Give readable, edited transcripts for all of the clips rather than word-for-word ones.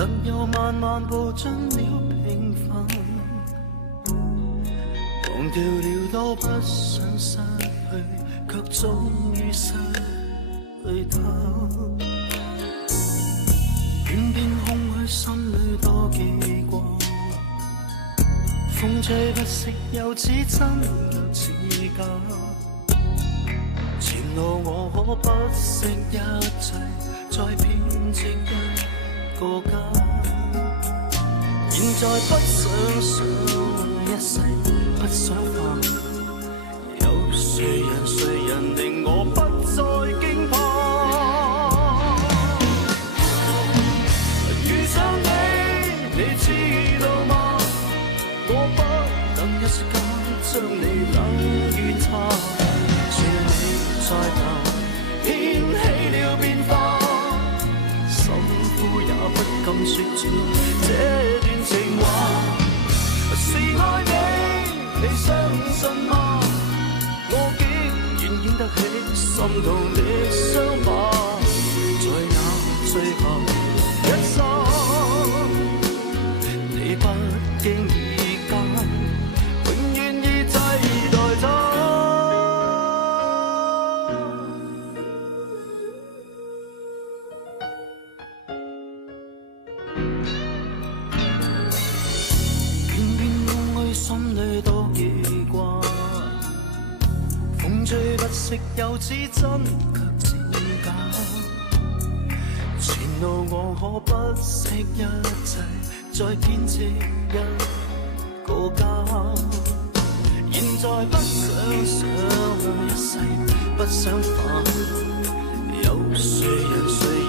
能又慢慢步進了平凡，忘掉了多不想失去，卻終於失去他。遠變空虛，心裏多記掛，風吹不息，又似真又似假。前路我可不惜一切，再編織一個家。現在不想想一世，不想放，有誰人令我不再驚怕？遇上你，你知道嗎？我不能一時間將你等於他。隨你在旁，掀起了變化，心呼也不敢說出這段情話。是愛你，你相信嗎？我竟然經得起心痛的傷疤，在那最後一剎，你不經意間，永遠已替代他。心裏多記掛，風吹不息，又似真卻似假。前路我可不惜一切，再編織一個家。現在不想想一世，不想返，有誰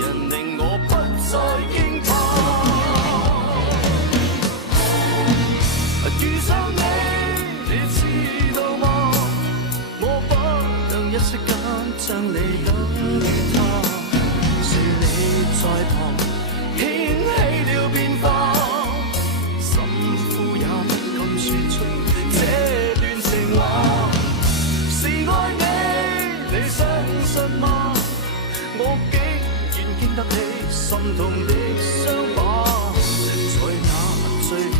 人令我不再驚怕？遇上你，你知道嗎？我不能一息間將你等於他。是你在旁，掀起了變化，心呼也不敢說出這段情話。是愛你，你相信嗎？我竟然經得起心痛的傷疤，在那最後